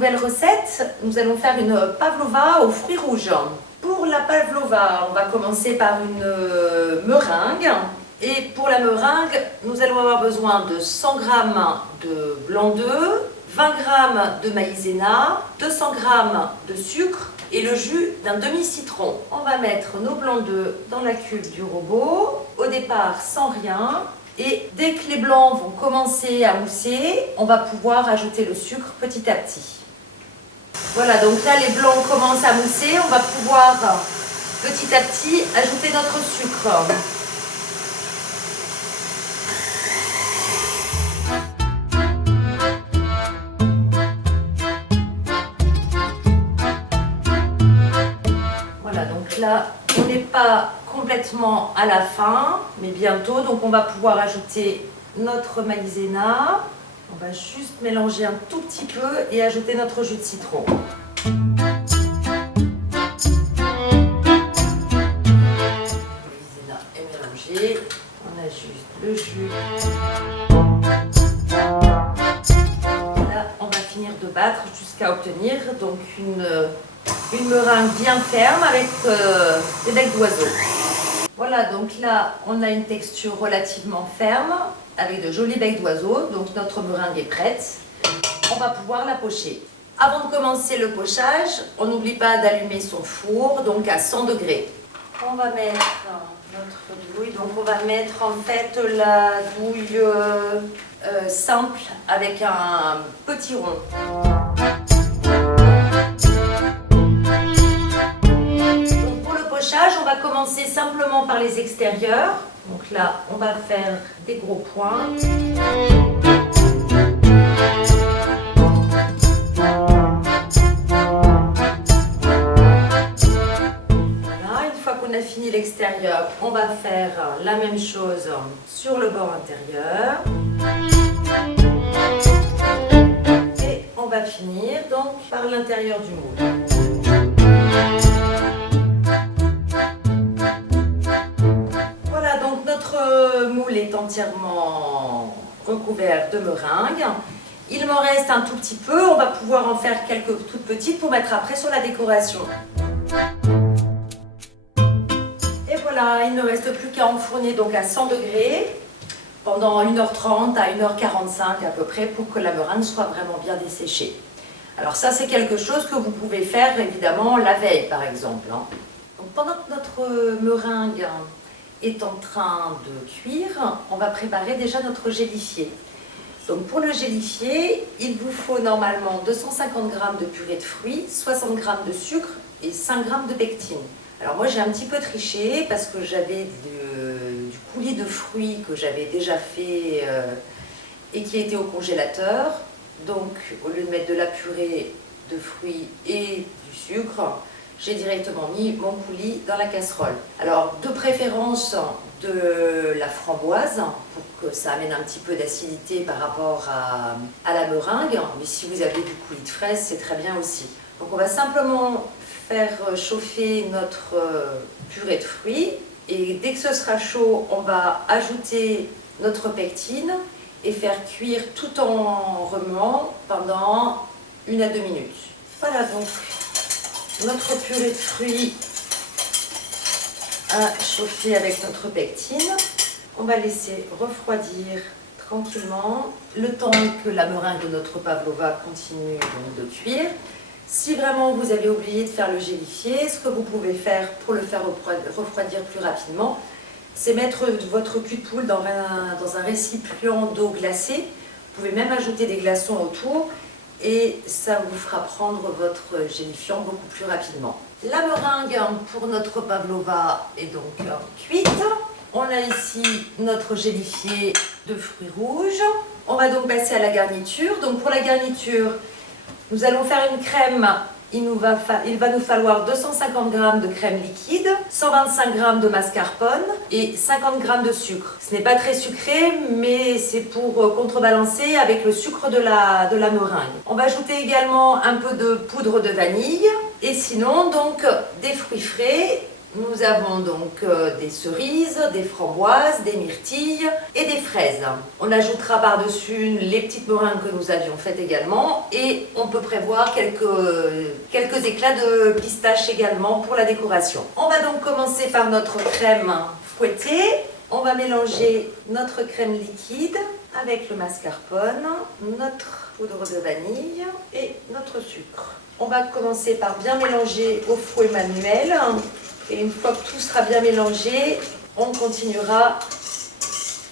nouvelle recette, nous allons faire une pavlova aux fruits rouges. Pour la pavlova, on va commencer par une meringue. Et pour la meringue, nous allons avoir besoin de 100 g de blanc d'œuf, 20 g de maïzena, 200 g de sucre et le jus d'un demi-citron. On va mettre nos blancs d'œufs dans la cuve du robot, au départ sans rien. Et dès que les blancs vont commencer à mousser, on va pouvoir ajouter le sucre petit à petit. Voilà, donc là les blancs commencent à mousser, on va pouvoir petit à petit ajouter notre sucre. Voilà, donc là on n'est pas complètement à la fin, mais bientôt, donc on va pouvoir ajouter notre maïzena. On va juste mélanger un tout petit peu et ajouter notre jus de citron. Le maïzena est mélangé, on ajuste le jus. Là, on va finir de battre jusqu'à obtenir donc une meringue bien ferme avec des becs d'oiseau. Voilà, donc là, on a une texture relativement ferme avec de jolis becs d'oiseau. Donc notre meringue est prête. On va pouvoir la pocher. Avant de commencer le pochage, on n'oublie pas d'allumer son four, donc à 100 degrés. On va mettre notre douille. Donc on va mettre en fait la douille simple avec un petit rond. On va commencer simplement par les extérieurs. Donc là, on va faire des gros points. Voilà, une fois qu'on a fini l'extérieur, on va faire la même chose sur le bord intérieur. Et on va finir donc par l'intérieur du moule. Moule est entièrement recouvert de meringue. Il m'en reste un tout petit peu, on va pouvoir en faire quelques toutes petites pour mettre après sur la décoration. Et voilà, il ne reste plus qu'à enfourner donc à 100 degrés pendant 1h30 à 1h45 à peu près pour que la meringue soit vraiment bien desséchée. Alors ça, c'est quelque chose que vous pouvez faire évidemment la veille par exemple. Donc, pendant que notre meringue est en train de cuire, on va préparer déjà notre gélifié. Donc pour le gélifié, il vous faut normalement 250 g de purée de fruits, 60 g de sucre et 5 g de pectine. Alors moi j'ai un petit peu triché parce que j'avais du coulis de fruits que j'avais déjà fait et qui était au congélateur. Donc au lieu de mettre de la purée de fruits et du sucre, j'ai directement mis mon coulis dans la casserole. Alors, de préférence de la framboise, pour que ça amène un petit peu d'acidité par rapport à la meringue. Mais si vous avez du coulis de fraise, c'est très bien aussi. Donc, on va simplement faire chauffer notre purée de fruits. Et dès que ce sera chaud, on va ajouter notre pectine et faire cuire tout en remuant pendant 1 à 2 minutes. Voilà donc. Notre purée de fruits a chauffé avec notre pectine. On va laisser refroidir tranquillement le temps que la meringue de notre pavlova continue donc de cuire. Si vraiment vous avez oublié de faire le gélifié, ce que vous pouvez faire pour le faire refroidir plus rapidement, c'est mettre votre cul de poule dans un récipient d'eau glacée. Vous pouvez même ajouter des glaçons autour. Et ça vous fera prendre votre gélifiant beaucoup plus rapidement. La meringue pour notre pavlova est donc cuite. On a ici notre gélifié de fruits rouges. On va donc passer à la garniture. Donc pour la garniture, nous allons faire une crème. Il va nous falloir 250 g de crème liquide, 125 g de mascarpone et 50 g de sucre. Ce n'est pas très sucré, mais c'est pour contrebalancer avec le sucre de la meringue. On va ajouter également un peu de poudre de vanille et sinon donc des fruits frais Nous avons donc des cerises, des framboises, des myrtilles et des fraises. On ajoutera par-dessus les petites meringues que nous avions faites également et on peut prévoir quelques éclats de pistache également pour la décoration. On va donc commencer par notre crème fouettée. On va mélanger notre crème liquide avec le mascarpone, notre poudre de vanille et notre sucre. On va commencer par bien mélanger au fouet manuel. Et une fois que tout sera bien mélangé, on continuera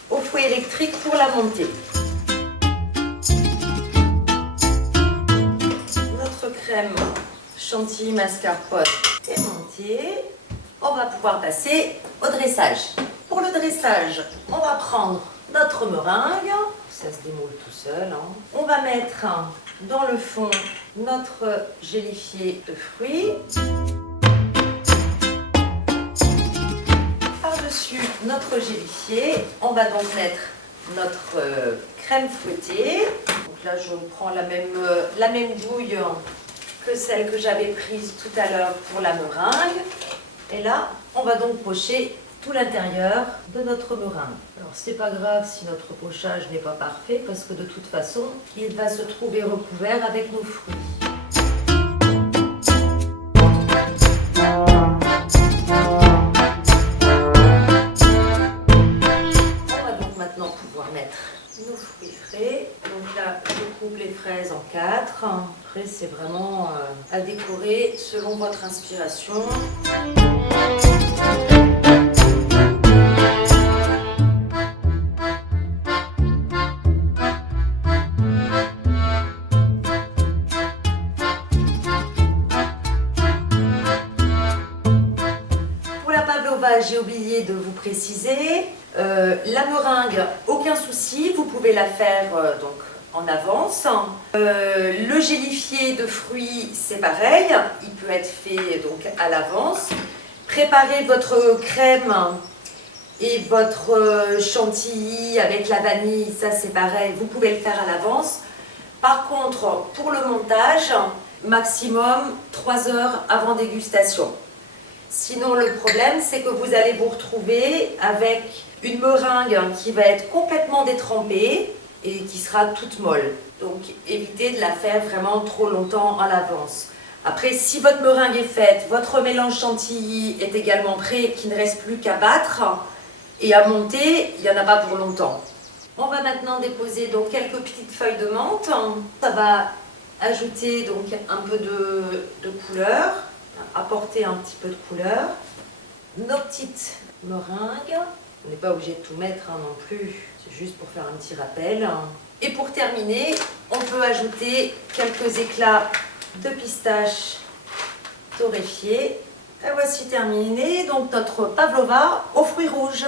au fouet électrique pour la montée. Notre crème chantilly mascarpone est montée. On va pouvoir passer au dressage. Pour le dressage, on va prendre notre meringue. Ça se démoule tout seul. On va mettre dans le fond notre gélifié de fruits. Par-dessus notre gélifié, on va donc mettre notre crème fouettée. Donc là, je prends la même douille que celle que j'avais prise tout à l'heure pour la meringue. Et là, on va donc pocher tout l'intérieur de notre meringue. Alors, c'est pas grave si notre pochage n'est pas parfait parce que de toute façon, il va se trouver recouvert avec nos fruits. Nos fruits frais. Donc là, je coupe les fraises en 4. Après, c'est vraiment à décorer selon votre inspiration. Pour la pavlova, j'ai oublié de vous préciser. La meringue, aucun souci, vous pouvez la faire donc en avance. Le gélifié de fruits, c'est pareil, il peut être fait donc à l'avance. Préparez votre crème et votre chantilly avec la vanille, ça c'est pareil, vous pouvez le faire à l'avance. Par contre, pour le montage, maximum 3 heures avant dégustation. Sinon, le problème, c'est que vous allez vous retrouver avec une meringue qui va être complètement détrempée et qui sera toute molle. Donc, évitez de la faire vraiment trop longtemps à l'avance. Après, si votre meringue est faite, votre mélange chantilly est également prêt, qu'il ne reste plus qu'à battre et à monter, il n'y en a pas pour longtemps. On va maintenant déposer donc quelques petites feuilles de menthe. Ça va ajouter donc un peu de couleur. Apporter un petit peu de couleur. Nos petites meringues, on n'est pas obligé de tout mettre non plus, c'est juste pour faire un petit rappel. Et pour terminer, on peut ajouter quelques éclats de pistache torréfiés. Et voici terminé donc notre pavlova aux fruits rouges.